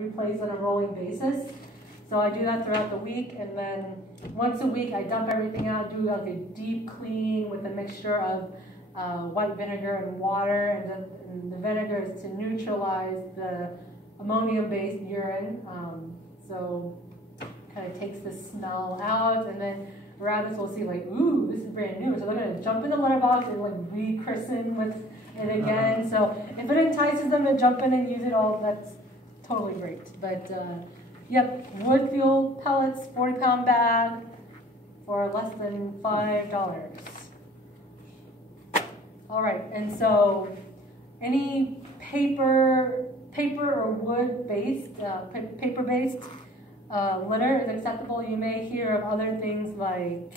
replace on a rolling basis. So I do that throughout the week, and then once a week I dump everything out, do like a deep clean with a mixture of white vinegar and water, and the vinegar is to neutralize the ammonium-based urine. So kind of takes the smell out, and then rabbits will see like, ooh, this is brand new. So they're gonna jump in the litter box and like re-christen with it again. So if it entices them to jump in and use it all, that's totally great. But yep, wood fuel pellets, 40-pound bag for less than $5. All right, and so any paper or wood-based, paper-based litter is acceptable. You may hear of other things like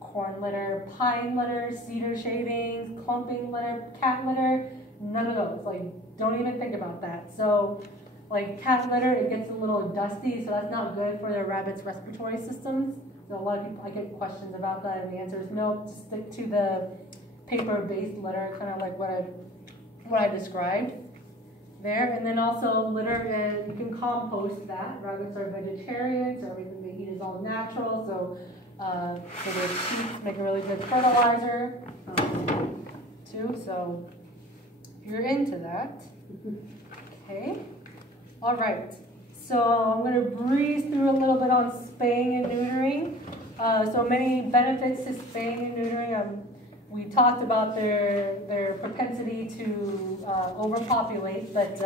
corn litter, pine litter, cedar shavings, clumping litter, cat litter. None of those. Like, don't even think about that. So, like cat litter, it gets a little dusty, so that's not good for the rabbits' respiratory systems. So a lot of people, I get questions about that, and the answer is no. Just stick to the paper-based litter, kind of like what I described there. And then also litter, and you can compost that. Rabbits are vegetarian, so everything they eat is all natural. So their teeth make a really good fertilizer too. So if you're into that, okay. All right. So I'm going to breeze through a little bit on spaying and neutering. So many benefits to spaying and neutering. We talked about their propensity to overpopulate, but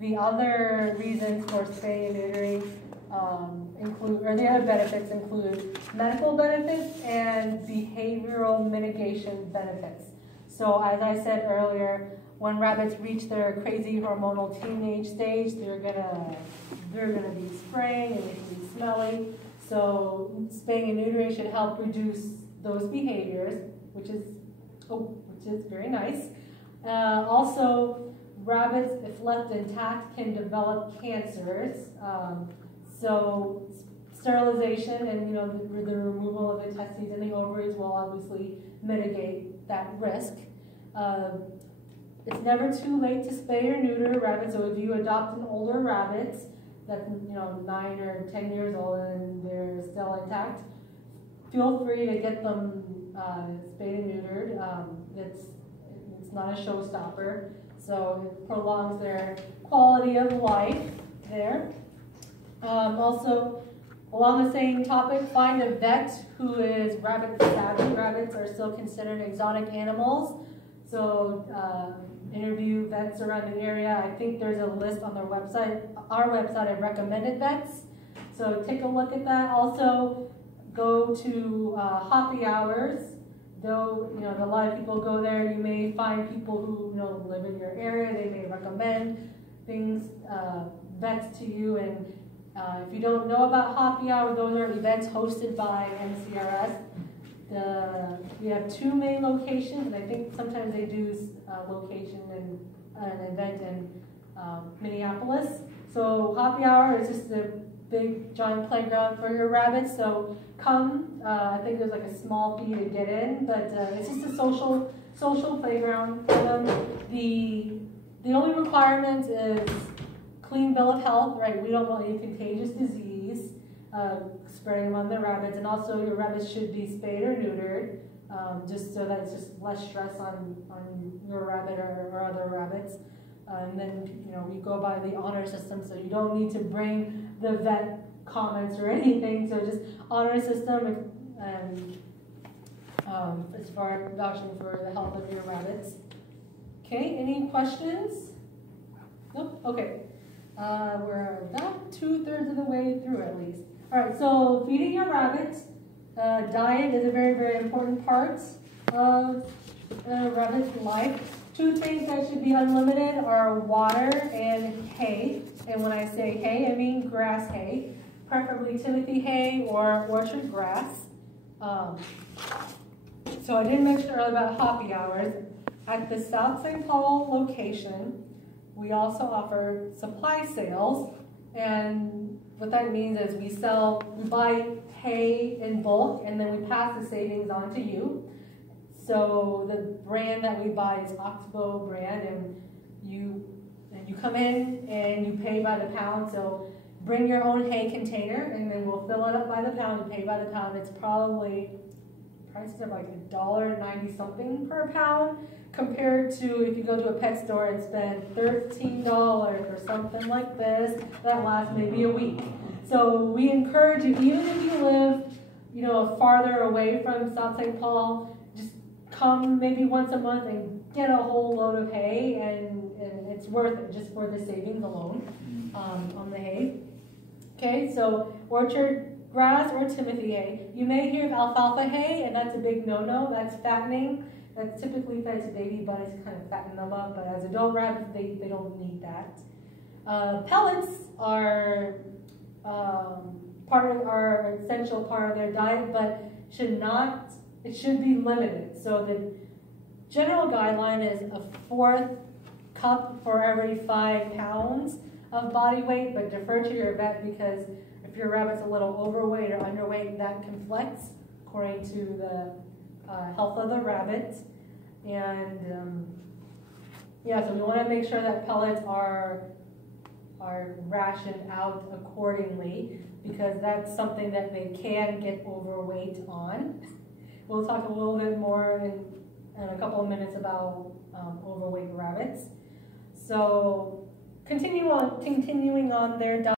the other reasons for spaying and neutering include, or the other benefits include medical benefits and behavioral mitigation benefits. So as I said earlier, when rabbits reach their crazy hormonal teenage stage, they're gonna be spraying and they can be smelly. So spaying and neutering should help reduce those behaviors, which is very nice. Also, rabbits, if left intact, can develop cancers. So sterilization and the removal of the testes and the ovaries will obviously mitigate that risk. It's never too late to spay or neuter rabbits. So if you adopt an older rabbit that's 9 or 10 years old and they're still intact, feel free to get them spayed and neutered. It's not a showstopper, so it prolongs their quality of life there. Also, along the same topic, find a vet who is rabbit savvy. Rabbits are still considered exotic animals, so interview vets around the area. I think there's a list on their website, our website, of recommended vets. So take a look at that. Also, go to happy hours. Though a lot of people go there, you may find people who live in your area. They may recommend things, vets to you. And if you don't know about happy hour, those are events hosted by NCRS. We have 2 main locations, and I think sometimes they do location and an event in Minneapolis. So happy hour is just a big giant playground for your rabbits. So come. I think there's like a small fee to get in, but it's just a social playground for them. The only requirement is clean bill of health, right? We don't want any contagious disease spreading among the rabbits, and also your rabbits should be spayed or neutered, just so that it's just less stress on your rabbit or other rabbits. And then we go by the honor system, so you don't need to bring the vet comments or anything. So just honor system and as far as vouching for the health of your rabbits. Okay, any questions? Nope. Okay, we're about 2/3 of the way through at least. All right, so feeding your rabbits, diet is a very, very important part of a rabbit's life. 2 things that should be unlimited are water and hay. And when I say hay, I mean grass hay, preferably Timothy hay or orchard grass. So I didn't mention earlier about happy hours. At the South St. Paul location, we also offer supply sales. And what that means is we buy hay in bulk, and then we pass the savings on to you. So the brand that we buy is Oxbow brand, and you You come in and you pay by the pound, so bring your own hay container and then we'll fill it up by the pound. You pay by the pound. It's probably, prices are like $1.90 something per pound compared to if you go to a pet store and spend $13 for something like this that lasts maybe a week. So we encourage you, even if you live, you know, farther away from South St. Paul, just come maybe once a month and get a whole load of hay, and it's worth it just for the savings alone on the hay. Okay, so orchard grass or Timothy hay. You may hear of alfalfa hay, and that's a big no-no. That's fattening. That's typically fed to baby bunnies to kind of fatten them up, but as adult rabbits, they don't need that. Pellets are are essential part of their diet, but it should be limited. So the general guideline is a 1/4 cup for every 5 pounds of body weight, but defer to your vet because if your rabbit's a little overweight or underweight, that can flex according to the health of the rabbit. And yeah, so we want to make sure that pellets are rationed out accordingly because that's something that they can get overweight on. We'll talk a little bit more in a couple of minutes about overweight rabbits. So continuing on their diet.